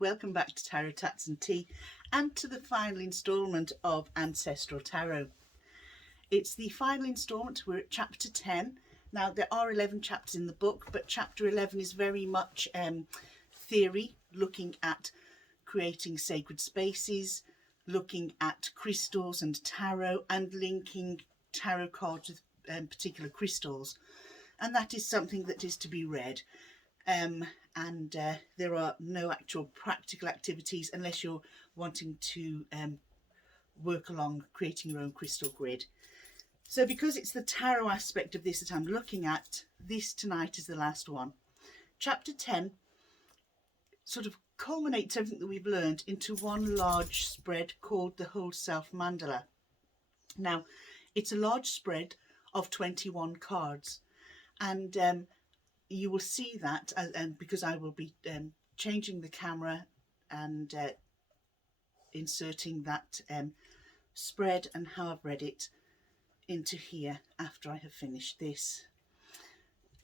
welcome back to Tarot Tats and Tea and to the final instalment of Ancestral Tarot. It's the final instalment. We're at chapter 10. Now there are 11 chapters in the book, but chapter 11 is very much theory, looking at creating sacred spaces, looking at crystals and tarot, and linking tarot cards with particular crystals. And that is something that is to be read. There are no actual practical activities unless you're wanting to work along creating your own crystal grid. So because it's the tarot aspect of this that I'm looking at, this tonight is the last one. Chapter 10 sort of culminates everything that we've learned into one large spread called the Whole Self Mandala. Now, it's a large spread of 21 cards, and you will see that, and because I will be changing the camera and inserting that spread and how I've read it into here after I have finished this.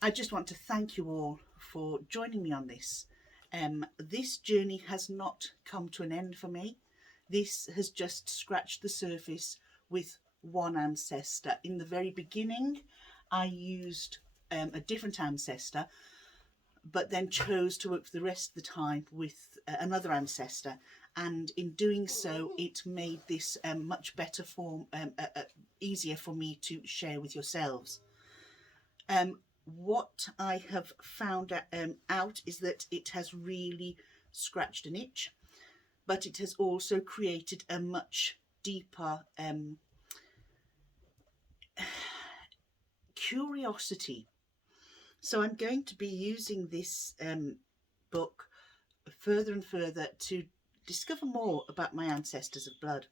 I just want to thank you all for joining me on this. This journey has not come to an end for me. This has just scratched the surface with one ancestor. In the very beginning, I used a different ancestor, but then chose to work for the rest of the time with another ancestor, and in doing so it made this much better form, easier for me to share with yourselves. What I have found out is that it has really scratched an itch, but it has also created a much deeper curiosity. So I'm going to be using this book further and further to discover more about my ancestors of blood.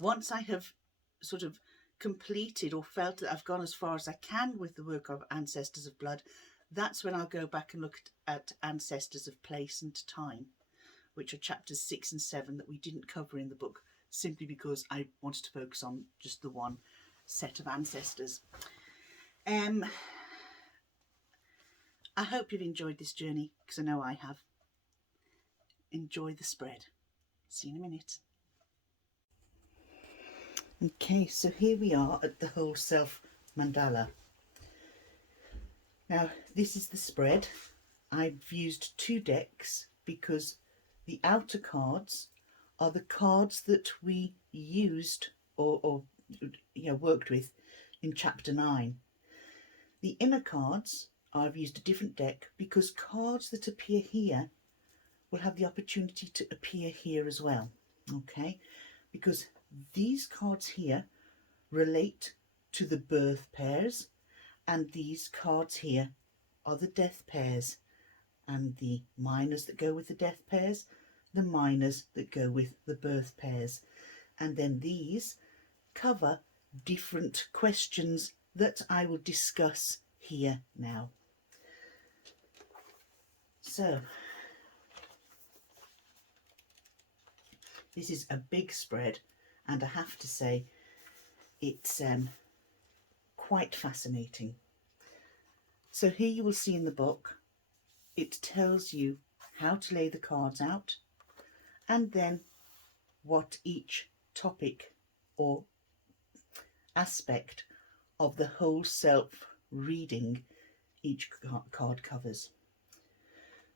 Once I have sort of completed or felt that I've gone as far as I can with the work of ancestors of blood, that's when I'll go back and look at ancestors of place and time, which are chapters 6 and 7 that we didn't cover in the book, simply because I wanted to focus on just the one set of ancestors. I hope you've enjoyed this journey, because I know I have. Enjoy the spread. See you in a minute. Okay, so here we are at the Whole Self Mandala. Now, this is the spread. I've used 2 decks because the outer cards are the cards that we used or worked with in chapter 9. The inner cards, I've used a different deck because cards that appear here will have the opportunity to appear here as well. Okay, because these cards here relate to the birth pairs, and these cards here are the death pairs, and the minors that go with the death pairs, the minors that go with the birth pairs. And then these cover different questions that I will discuss here now. So this is a big spread, and I have to say it's quite fascinating. So here you will see in the book, it tells you how to lay the cards out, and then what each topic or aspect of the whole self reading each card covers.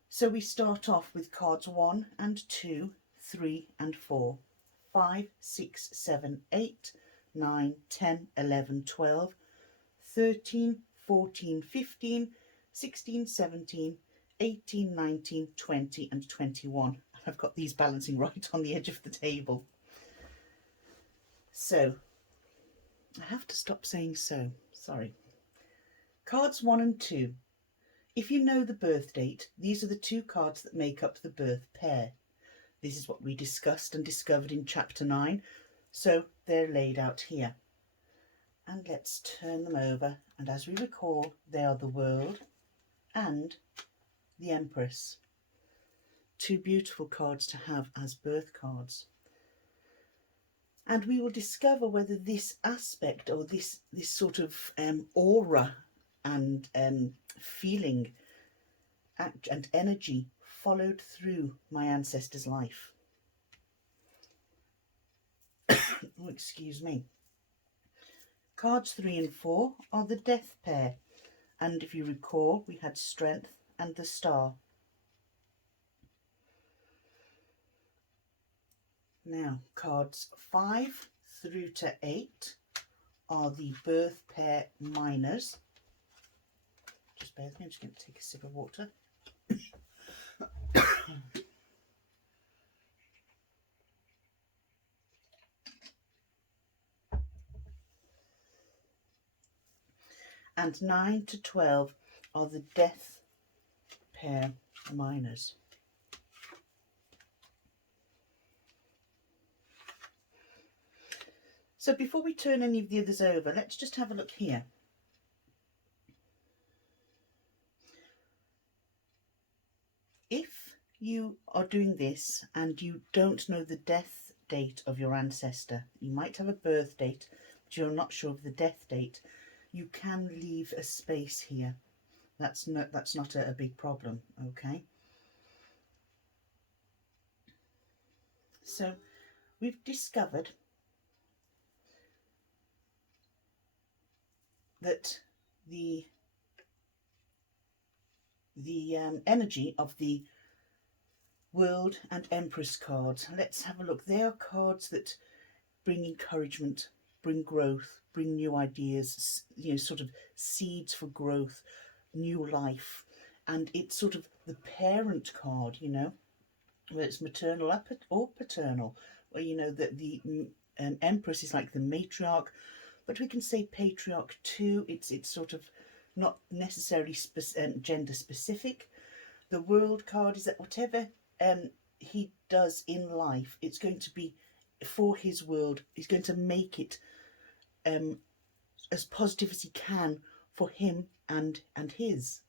So we start off with cards 1 and 2, 3 and 4, 5, 6, 7, 8, 9, 10, 11, 12, 13, 14, 15, 16, 17, 18, 19, 20 and 21. I've got these balancing right on the edge of the table. So, I have to stop saying so, sorry. Cards 1 and 2. If you know the birth date, these are the 2 cards that make up the birth pair. This is what we discussed and discovered in chapter 9, so they're laid out here. And let's turn them over, and as we recall, they are the World and the Empress. 2 beautiful cards to have as birth cards. And we will discover whether this aspect or this sort of aura and feeling and energy followed through my ancestor's life. Oh, excuse me. Cards 3 and 4 are the death pair, and if you recall, we had strength and the star. Now, cards 5 through to 8 are the birth pair minors. Just bear with me, I'm just going to take a sip of water. And 9 to 12 are the death pair minors. So before we turn any of the others over, let's just have a look here. If you are doing this and you don't know the death date of your ancestor, you might have a birth date, but you're not sure of the death date, you can leave a space here. That's not a big problem, okay? So we've discovered that the energy of the World and Empress cards, let's have a look. They are cards that bring encouragement, bring growth, bring new ideas, you know, sort of seeds for growth, new life. And it's sort of the parent card, you know, whether it's maternal or paternal, where, you know, that the Empress is like the matriarch, but we can say patriarch too. It's sort of not necessarily gender specific. The World card is that whatever he does in life, it's going to be for his world. He's going to make it as positive as he can for him and his.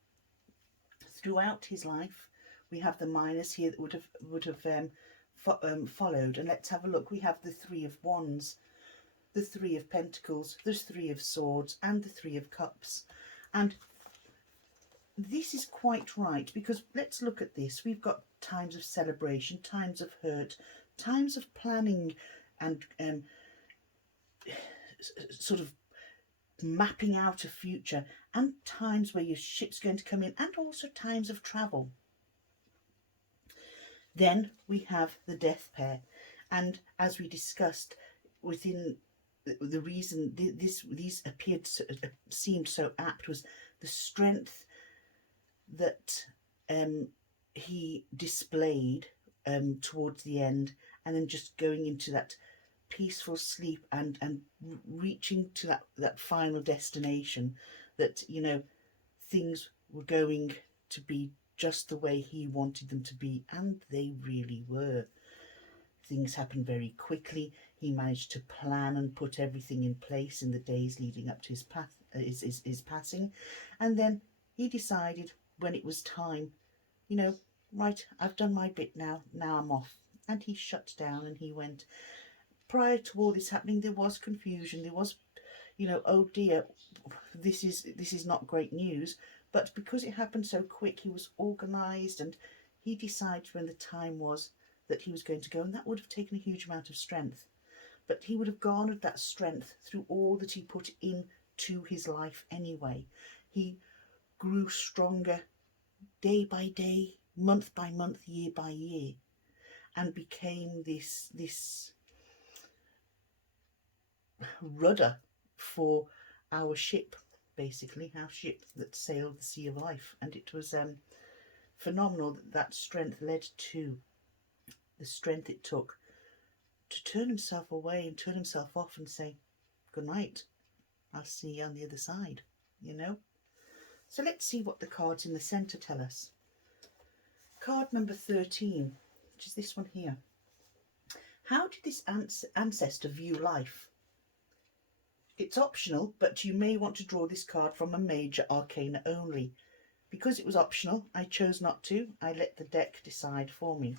Throughout his life, we have the minors here that would have followed. And let's have a look. We have the Three of Wands, the Three of Pentacles, the Three of Swords, and the Three of Cups. And this is quite right, because let's look at this. We've got times of celebration, times of hurt, times of planning and sort of mapping out a future, and times where your ship's going to come in, and also times of travel. Then we have the death pair, and as we discussed, within the reason these seemed so apt was the strength that he displayed towards the end, and then just going into that peaceful sleep and reaching to that final destination, that, you know, things were going to be just the way he wanted them to be, and they really were. Things happened very quickly. He managed to plan and put everything in place in the days leading up to his passing, and then he decided when it was time, you know, right, I've done my bit now I'm off. And he shut down and he went. Prior to all this happening, there was confusion. There was, you know, oh dear, this is not great news. But because it happened so quick, he was organised, and he decided when the time was that he was going to go, and that would have taken a huge amount of strength. But he would have garnered that strength through all that he put into his life anyway. He grew stronger day by day, month by month, year by year, and became this rudder for our ship, basically, our ship that sailed the sea of life. And it was phenomenal that strength led to the strength it took to turn himself away and turn himself off and say, good night, I'll see you on the other side, you know. So let's see what the cards in the centre tell us. Card number 13, which is this one here. How did this ancestor view life? It's optional, but you may want to draw this card from a major arcana only. Because it was optional, I chose not to. I let the deck decide for me.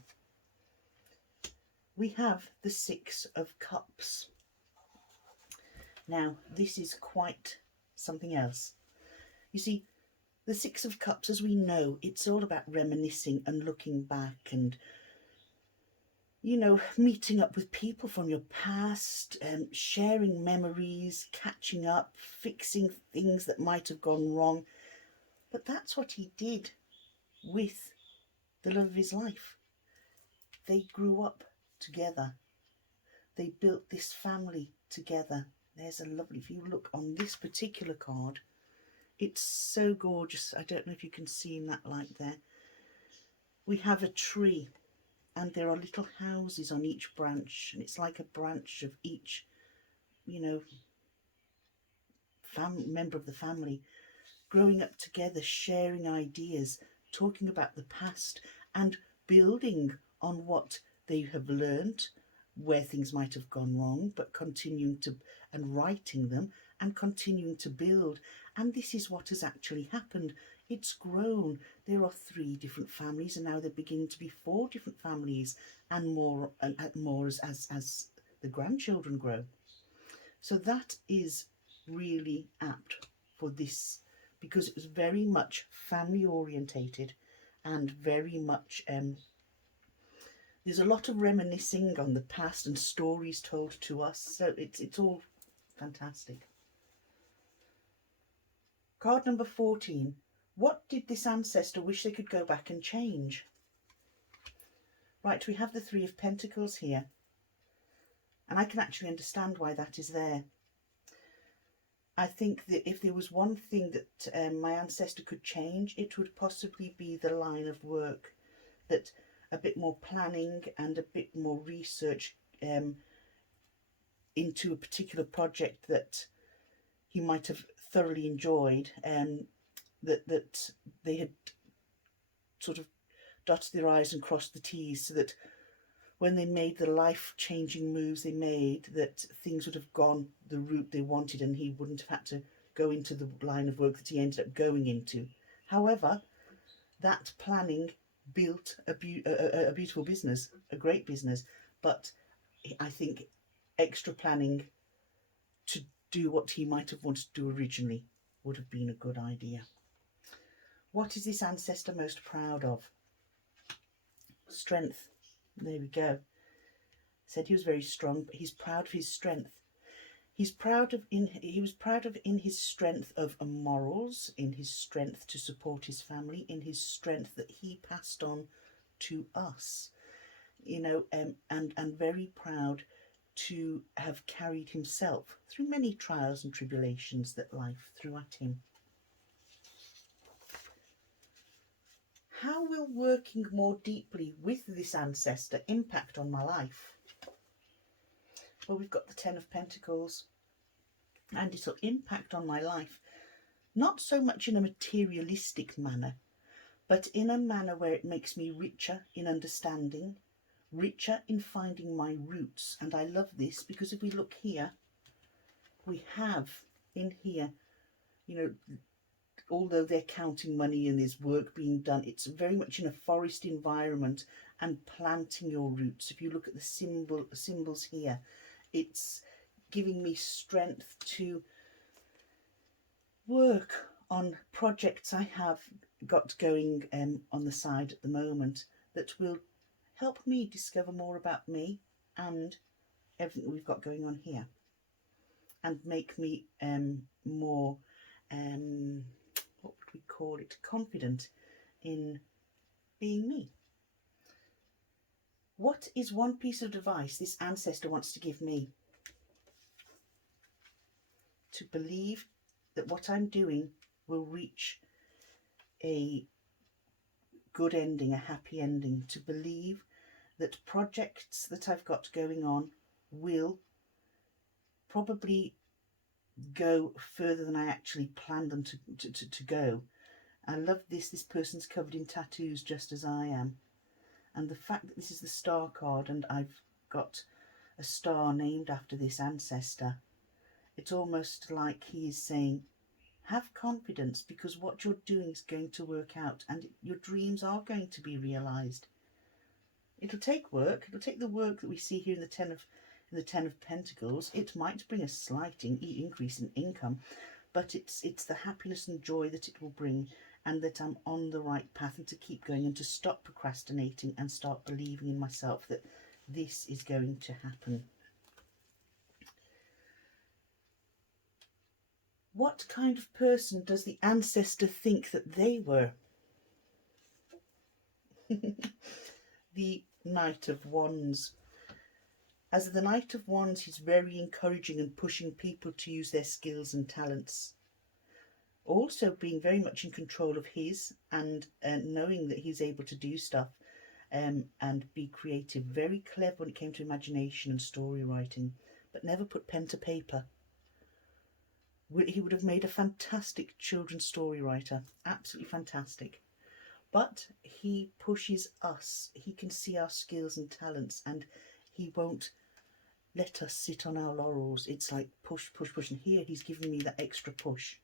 We have the Six of Cups. Now, this is quite something else. You see, The Six of Cups, as we know, it's all about reminiscing and looking back and, you know, meeting up with people from your past, sharing memories, catching up, fixing things that might have gone wrong. But that's what he did with the love of his life. They grew up together. They built this family together. There's a lovely, if you look on this particular card, it's so gorgeous. I don't know if you can see in that light there. We have a tree and there are little houses on each branch, and it's like a branch of each, you know, member of the family growing up together, sharing ideas, talking about the past and building on what they have learned, where things might have gone wrong, but continuing to, and writing them and continuing to build. And this is what has actually happened. It's grown. There are 3 different families, and now they're beginning to be 4 different families, and more and more as the grandchildren grow. So that is really apt for this, because it was very much family orientated and very much there's a lot of reminiscing on the past and stories told to us, so it's all fantastic. Card number 14. What did this ancestor wish they could go back and change? Right, we have the 3 of Pentacles here, and I can actually understand why that is there. I think that if there was one thing that my ancestor could change, it would possibly be the line of work, that a bit more planning and a bit more research into a particular project that he might have thoroughly enjoyed, that they had sort of dotted their I's and crossed the T's, so that when they made the life-changing moves they made, that things would have gone the route they wanted and he wouldn't have had to go into the line of work that he ended up going into. However, that planning built a beautiful business, a great business, but I think extra planning to do what he might have wanted to do originally would have been a good idea. What is this ancestor most proud of? Strength. There we go. Said he was very strong, but he's proud of his strength. He was proud of in his strength of morals, in his strength to support his family, in his strength that he passed on to us, you know, and very proud to have carried himself through many trials and tribulations that life threw at him. How will working more deeply with this ancestor impact on my life? Well, we've got the 10 of Pentacles, and it'll impact on my life, not so much in a materialistic manner, but in a manner where it makes me richer in understanding, richer in finding my roots. And I love this because if we look here, we have in here, you know, although they're counting money and there's work being done, it's very much in a forest environment and planting your roots. If you look at the symbols here, it's giving me strength to work on projects I have got going on the side at the moment that will help me discover more about me and everything we've got going on here, and make me more what would we call it, confident in being me. What is one piece of advice this ancestor wants to give me? To believe that what I'm doing will reach a good ending, a happy ending. To believe that projects that I've got going on will probably go further than I actually planned them to go. I love this. This person's covered in tattoos just as I am. And the fact that this is the star card and I've got a star named after this ancestor, it's almost like he is saying, have confidence, because what you're doing is going to work out and your dreams are going to be realised. It'll take work. It'll take the work that we see here in the Ten of Pentacles. It might bring a slight increase in income, but it's the happiness and joy that it will bring, and that I'm on the right path, and to keep going and to stop procrastinating and start believing in myself that this is going to happen. What kind of person does the ancestor think that they were? The Knight of Wands. As the Knight of Wands, he's very encouraging and pushing people to use their skills and talents. Also being very much in control of his, and knowing that he's able to do stuff and be creative. Very clever when it came to imagination and story writing, but never put pen to paper. He would have made a fantastic children's story writer. Absolutely fantastic. But he pushes us. He can see our skills and talents, and he won't let us sit on our laurels. It's like push, push, push. And here he's giving me that extra push.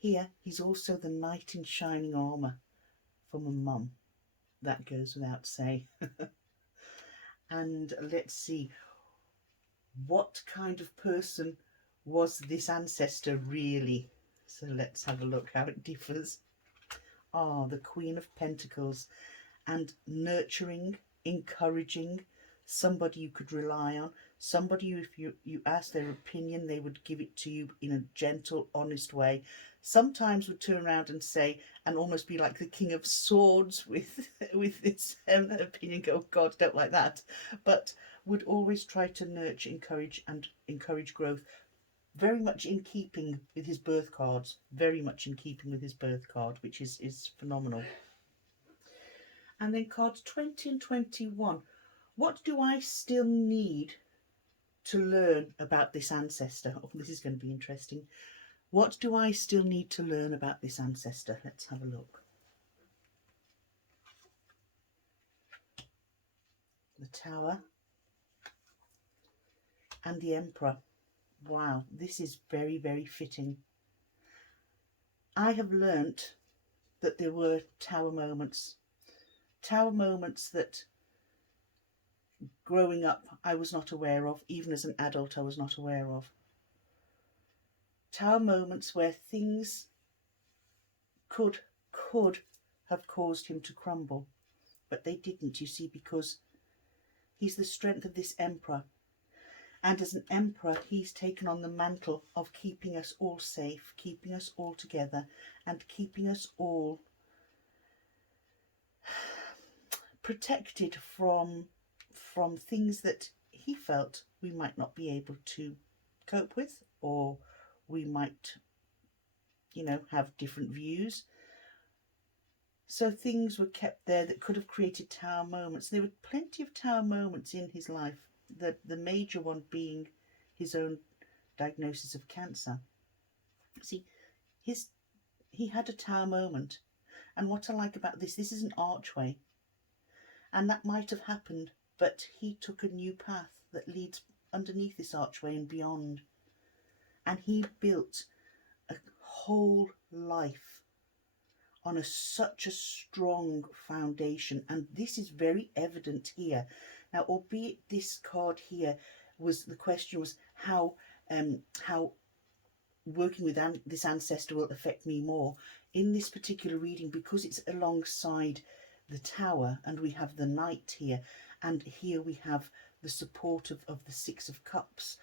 Here he's also the knight in shining armour from a mum. That goes without saying. And let's see, what kind of person was this ancestor really? So let's have a look how it differs. Ah, the Queen of Pentacles, and nurturing, encouraging, somebody you could rely on, somebody who, if you ask their opinion, they would give it to you in a gentle, honest way. Sometimes would turn around and say, and almost be like the King of Swords with its opinion, go, oh God, don't like that, but would always try to nurture, encourage growth. Very much in keeping with his birth cards, very much in keeping with his birth card, which is phenomenal. And then cards 20 and 21. What do I still need to learn about this ancestor? Oh, this is going to be interesting. What do I still need to learn about this ancestor? Let's have a look. The Tower and the Emperor. Wow, this is very, very fitting. I have learnt that there were tower moments that growing up I was not aware of, even as an adult I was not aware of. Tower moments where things could have caused him to crumble, but they didn't, you see, because he's the strength of this emperor. And as an emperor, he's taken on the mantle of keeping us all safe, keeping us all together, and keeping us all protected from things that he felt we might not be able to cope with, or we might, have different views. So things were kept there that could have created tower moments. There were plenty of tower moments in his life, the major one being his own diagnosis of cancer. See, he had a tower moment. And what I like about this is an archway. And that might have happened, but he took a new path that leads underneath this archway and beyond. And he built a whole life on such a strong foundation, and this is very evident here. Now, albeit this card here the question was how working with this ancestor will affect me more. In this particular reading, because it's alongside the Tower, and we have the Knight here, and here we have the support of the Six of Cups,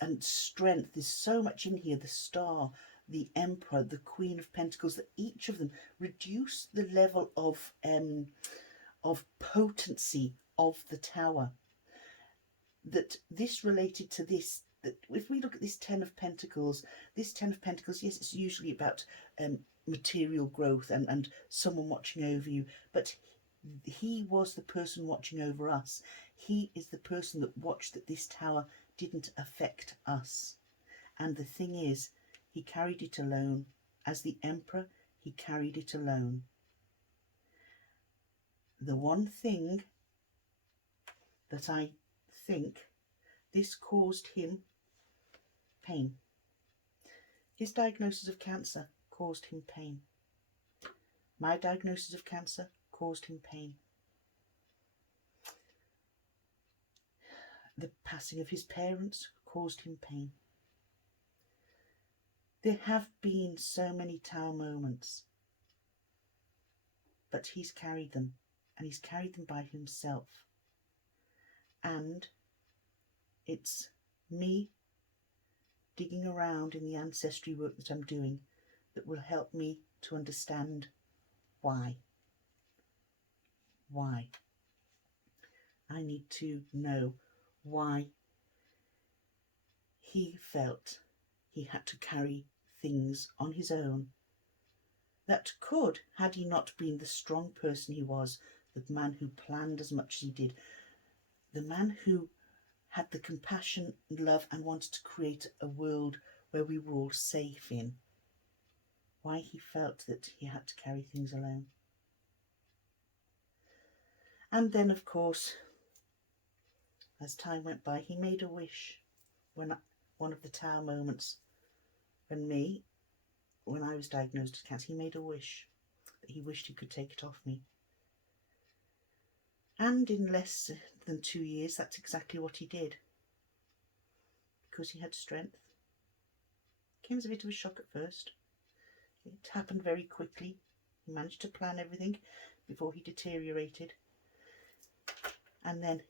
and strength. There's so much in here. The Star, the Emperor, the Queen of Pentacles, that each of them reduce the level of potency of the Tower. That this related to this. That if we look at this Ten of Pentacles, yes, it's usually about material growth and someone watching over you, but he was the person watching over us. He is the person that watched that this tower didn't affect us. And the thing is, he carried it alone. As the Emperor, he carried it alone. The one thing that I think this caused him pain. His diagnosis of cancer caused him pain. My diagnosis of cancer caused him pain. The passing of his parents caused him pain. There have been so many tower moments, but he's carried them, and he's carried them by himself. And it's me digging around in the ancestry work that I'm doing that will help me to understand why. I need to know why he felt he had to carry things on his own that could, had he not been the strong person he was, the man who planned as much as he did, the man who had the compassion and love and wanted to create a world where we were all safe in, why he felt that he had to carry things alone. And then, of course, as time went by, he made a wish. When one of the Tao moments, when I was diagnosed with cancer, he made a wish that he wished he could take it off me. And in less than 2 years, that's exactly what he did. Because he had strength. It came as a bit of a shock at first. It happened very quickly. He managed to plan everything before he deteriorated. And then,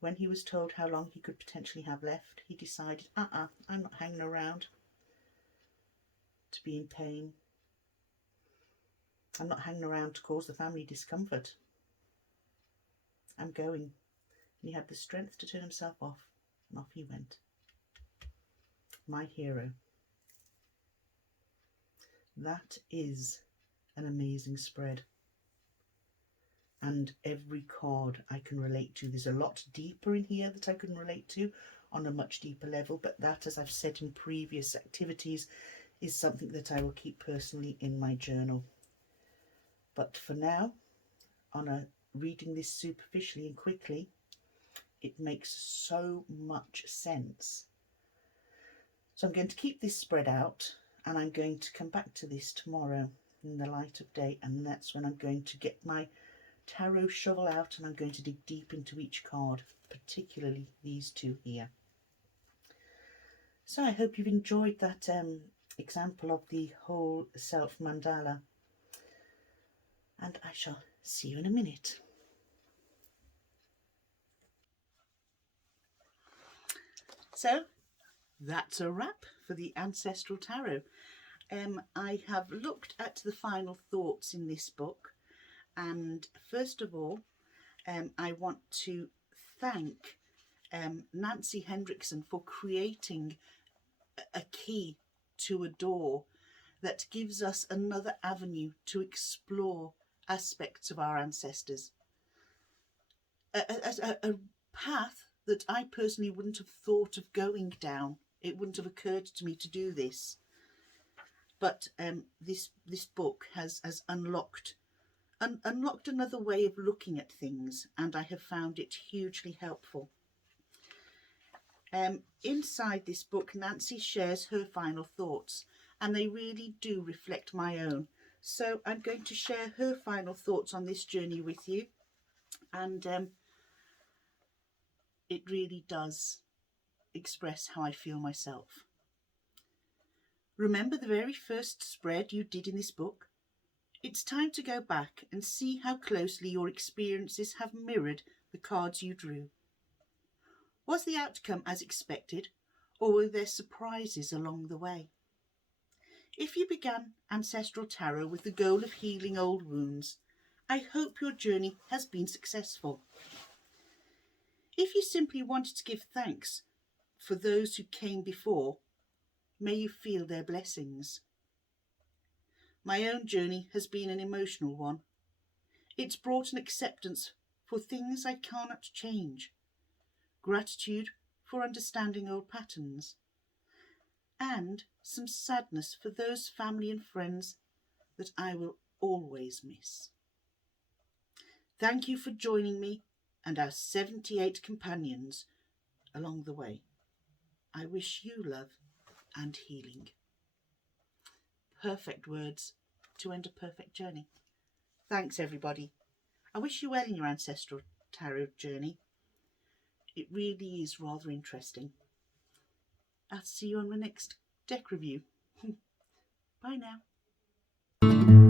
when he was told how long he could potentially have left, he decided, I'm not hanging around to be in pain. I'm not hanging around to cause the family discomfort. I'm going. And he had the strength to turn himself off, and off he went. My hero. That is an amazing spread. And every card I can relate to. There's a lot deeper in here that I can relate to on a much deeper level, but that, as I've said in previous activities, is something that I will keep personally in my journal. But for now, reading this superficially and quickly, it makes so much sense. So I'm going to keep this spread out, and I'm going to come back to this tomorrow in the light of day, and that's when I'm going to get my tarot shovel out and I'm going to dig deep into each card, particularly these two here. So I hope you've enjoyed that example of the whole self mandala, and I shall see you in a minute. So that's a wrap for the Ancestral Tarot. I have looked at the final thoughts in this book, and first of all, I want to thank Nancy Hendrickson for creating a key to a door that gives us another avenue to explore aspects of our ancestors. A path that I personally wouldn't have thought of going down. It wouldn't have occurred to me to do this. But this book has unlocked another way of looking at things, and I have found it hugely helpful. Inside this book, Nancy shares her final thoughts, and they really do reflect my own. So I'm going to share her final thoughts on this journey with you, and it really does express how I feel myself. Remember the very first spread you did in this book? It's time to go back and see how closely your experiences have mirrored the cards you drew. Was the outcome as expected, or were there surprises along the way? If you began Ancestral Tarot with the goal of healing old wounds, I hope your journey has been successful. If you simply wanted to give thanks for those who came before, may you feel their blessings. My own journey has been an emotional one. It's brought an acceptance for things I cannot change, gratitude for understanding old patterns, and some sadness for those family and friends that I will always miss. Thank you for joining me and our 78 companions along the way. I wish you love and healing. Perfect words to end a perfect journey. Thanks, everybody. I wish you well in your Ancestral Tarot journey. It really is rather interesting. I'll see you on the next deck review. Bye now.